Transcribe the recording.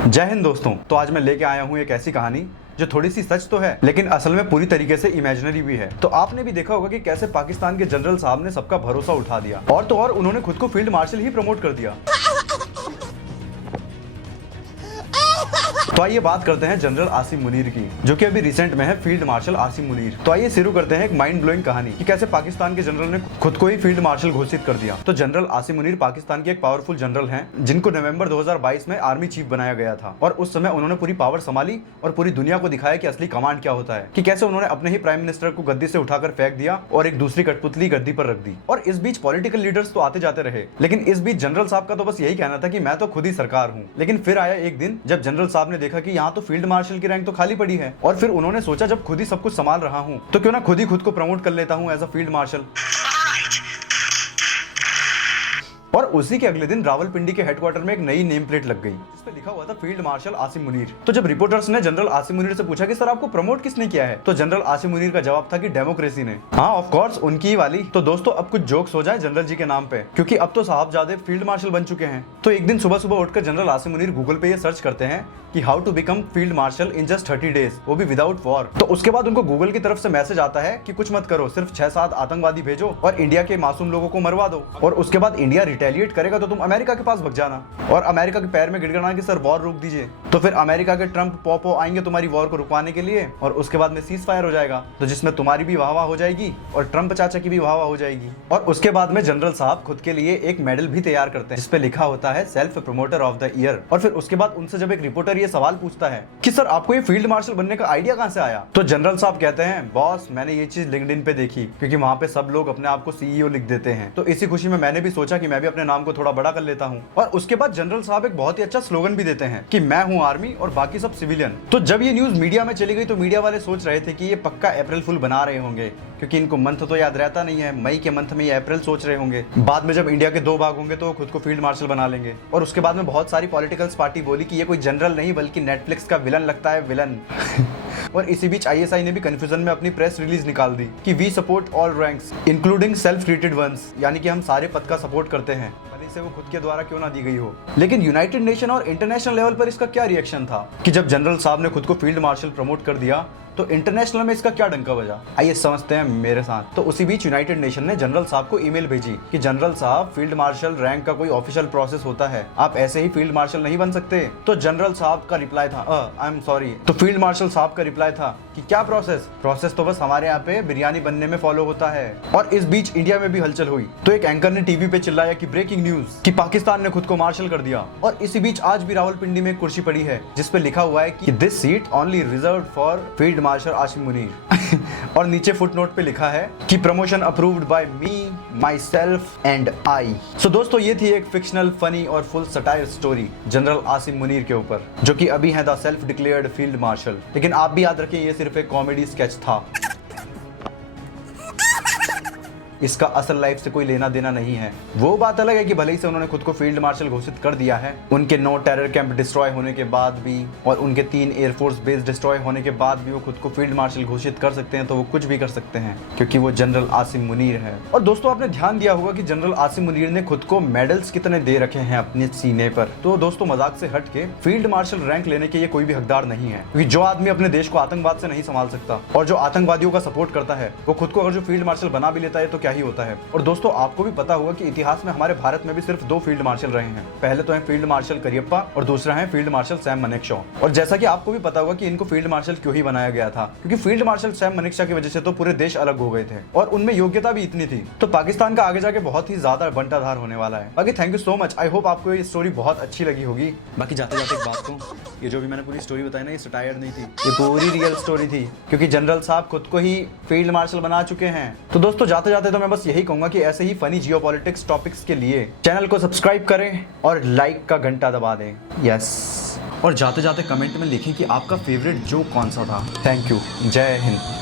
जय हिंद दोस्तों। तो आज मैं लेके आया हूँ एक ऐसी कहानी जो थोड़ी सी सच तो है लेकिन असल में पूरी तरीके से इमेजिनरी भी है। तो आपने भी देखा होगा कि कैसे पाकिस्तान के जनरल साहब ने सबका भरोसा उठा दिया और तो और उन्होंने खुद को फील्ड मार्शल ही प्रमोट कर दिया। तो आइए बात करते हैं जनरल आसिम मुनीर की, जो कि अभी रिसेंट में है फील्ड मार्शल आसिम मुनीर। तो आइए शुरू करते हैं एक माइंड ब्लोइंग कहानी कि कैसे पाकिस्तान के जनरल ने खुद को ही फील्ड मार्शल घोषित कर दिया। तो जनरल आसिम मुनीर पाकिस्तान के एक पावरफुल जनरल हैं, जिनको नवंबर 2022 में आर्मी चीफ बनाया गया था और उस समय उन्होंने पूरी पावर संभाली और पूरी दुनिया को दिखाया कि असली कमांड क्या होता है, कि कैसे उन्होंने अपने ही प्राइम मिनिस्टर को गद्दी से उठाकर फेंक दिया और एक दूसरी कठपुतली गद्दी पर रख दी। और इस बीच पॉलिटिकल लीडर्स तो आते जाते रहे, लेकिन इस बीच जनरल साहब का तो बस यही कहना था कि मैं तो खुद ही सरकार हूँ। लेकिन फिर आया एक दिन जब जनरल साहब ने देखा कि यहाँ तो फील्ड मार्शल की रैंक तो खाली पड़ी है और फिर उन्होंने सोचा जब खुद ही सब कुछ संभाल रहा हूँ तो क्यों ना खुद ही खुद को प्रमोट कर लेता हूँ एज अ फील्ड मार्शल। और उसी के अगले दिन रावलपिंडी के हेडक्वार्टर में एक नई नेम प्लेट लग गई जिस पे लिखा हुआ था फील्ड मार्शल आसिम मुनीर। तो जब रिपोर्टर्स ने जनरल आसिम मुनीर से पूछा कि सर आपको प्रमोट किसने किया है, तो जनरल आसिम मुनीर का जवाब था कि डेमोक्रेसी ने। हाँ ऑफ कोर्स उनकी ही वाली। तो दोस्तों अब कुछ जोक्स हो जाए जनरल जी के नाम पे, क्योंकि अब तो साहबजादे फील्ड मार्शल बन चुके हैं। तो एक दिन सुबह सुबह उठकर जनरल आसिम मुनीर गूगल पे ये सर्च करते हैं कि how to become field marshal in just 30 days, वो भी विदाउट वॉर। तो उसके बाद उनको गूगल की तरफ से मैसेज आता है कि कुछ मत करो, सिर्फ 6-7 आतंकवादी भेजो और इंडिया के मासूम लोगों को मरवा दो, और उसके बाद इंडिया रिटेलिएट करेगा तो तुम अमेरिका के पास भग जाना और अमेरिका के पैर में गिड़गिड़ाना कि सर वॉर रोक दीजिए। तो फिर अमेरिका के ट्रम्प पोपो आएंगे तुम्हारी वॉर को रुकवाने के लिए और उसके बाद में सीज फायर हो जाएगा, तो जिसमें तुम्हारी भी वाह वाह हो जाएगी और ट्रम्प चाचा की भी वाह वाह हो जाएगी। और उसके बाद में जनरल साहब खुद के लिए एक मेडल भी तैयार करते हैं जिसपे लिखा होता है self promoter of the year. और फिर उसके बाद उनसे जब एक रिपोर्टर ये सवाल पूछता है कि सर आपको ये फील्ड मार्शल बनने का आइडिया कहां से आया, तो जनरल साहब कहते हैं बॉस मैंने ये चीज लिंक्डइन पे देखी, क्योंकि वहां पे सब लोग अपने आप को सीईओ लिख देते हैं, तो इसी खुशी में मैंने भी सोचा कि मैं भी अपने नाम को थोड़ा बड़ा कर लेता हूँ। और उसके बाद जनरल साहब एक बहुत ही अच्छा स्लोगन भी देते हैं कि मैं हूँ आर्मी और बाकी सब सिविलियन। तो जब ये न्यूज मीडिया में चली गई तो मीडिया वाले सोच रहे थे कि ये पक्का अप्रैल फुल बना रहे होंगे, क्योंकि इनको मंथ तो याद रहता नहीं है, मई के मंथ में ये अप्रैल सोच रहे होंगे। बाद में जब इंडिया के 2 भाग होंगे तो वो खुद को फील्ड मार्शल बना लेंगे। और उसके बाद में बहुत सारी पॉलिटिकल्स पार्टी बोली कि ये कोई जनरल नहीं बल्कि नेटफ्लिक्स का विलन लगता है, विलन। और इसी बीच आईएसआई ने भी कंफ्यूजन में अपनी प्रेस रिलीज निकाल दी कि we support all ranks including self created ones, यानी कि हम सारे पद का सपोर्ट करते हैं, भले से वो खुद के द्वारा क्यों ना दी गई हो। लेकिन यूनाइटेड नेशन और इंटरनेशनल लेवल पर इसका क्या रिएक्शन था कि जब जनरल साहब ने खुद को फील्ड मार्शल प्रमोट कर दिया तो इंटरनेशनल में इसका क्या डंका बजा, आइए समझते हैं मेरे साथ। तो उसी बीच यूनाइटेड नेशन ने जनरल साहब को ईमेल भेजी कि जनरल साहब फील्ड मार्शल रैंक का कोई ऑफिशियल प्रोसेस होता है, आप ऐसे ही फील्ड मार्शल नहीं बन सकते। तो जनरल साहब का रिप्लाई था आई एम सॉरी। तो फील्ड मार्शल साहब का रिप्लाई था कि क्या प्रोसेस तो बस हमारे यहाँ पे बिरयानी बनने में फॉलो होता है। और इस बीच इंडिया में भी हलचल हुई, तो एक एंकर ने टीवी पे चिल्लाया कि ब्रेकिंग न्यूज कि पाकिस्तान ने खुद को मार्शल कर दिया। और इसी बीच आज भी रावलपिंडी में एक कुर्सी पड़ी है जिसपे लिखा हुआ है कि this seat only reserved for field marshal Asim Munir. और नीचे फुटनोट पे लिखा है कि promotion approved by me myself and I. So दोस्तों ये थी एक फिक्शनल फनी और full satire story general Asim Munir के ऊपर, जो कि अभी है the self declared field marshal. लेकिन आप भी याद रखें ये सिर्फ एक कॉमेडी स्केच था, इसका असल लाइफ से कोई लेना देना नहीं है। वो बात अलग है कि भले ही से उन्होंने खुद को फील्ड मार्शल घोषित कर दिया है, उनके 9 टेरर कैंप डिस्ट्रॉय होने के बाद भी और उनके 3 एयरफोर्स बेस डिस्ट्रॉय होने के बाद भी वो खुद को फील्ड मार्शल घोषित कर सकते हैं, तो वो कुछ भी कर सकते हैं क्योंकि वो जनरल आसिम मुनीर है। और दोस्तों आपने ध्यान दिया होगा कि जनरल आसिम मुनीर ने खुद को मेडल्स कितने दे रखे हैं अपने सीने पर। तो दोस्तों मजाक से हट के फील्ड मार्शल रैंक लेने के ये कोई भी हकदार नहीं है, क्योंकि जो आदमी अपने देश को आतंकवाद से नहीं संभाल सकता और जो आतंकवादियों का सपोर्ट करता है, वो खुद को अगर जो फील्ड मार्शल बना भी लेता है तो क्या ही होता है। और दोस्तों आपको भी पता होगा कि इतिहास में हमारे भारत में भी सिर्फ 2 फील्ड मार्शल रहे हैं, पहले तो है फील्ड मार्शल करियप्पा और दूसरा है फील्ड मार्शल सैम मनेकशॉ। और जैसा कि आपको भी पता होगा कि इनको फील्ड मार्शल क्यों ही बनाया गया था, क्योंकि फील्ड मार्शल सैम मनेकशॉ की वजह से तो पूरे देश अलग हो गए थे और उनमें योग्यता भी इतनी थी। तो पाकिस्तान का आगे जाके बहुत ही ज्यादा बंटाधार होने वाला है। बाकी thank you so much, I hope आपको ये स्टोरी बहुत अच्छी लगी होगी। बाकी जाते जाते एक बात कहूं, ये जो भी मैंने पूरी स्टोरी बताई ना, ये सटायर नहीं थी, ये पूरी रियल स्टोरी थी, क्योंकि जनरल साहब खुद को ही फील्ड मार्शल बना चुके हैं। तो दोस्तों जाते जाते तो मैं बस यही कहूंगा कि ऐसे ही फनी जियोपॉलिटिक्स टॉपिक्स के लिए चैनल को सब्सक्राइब करें और लाइक का घंटा दबा दें। यस, और जाते जाते कमेंट में लिखें कि आपका फेवरेट जोक कौन सा था। थैंक यू, जय हिंद।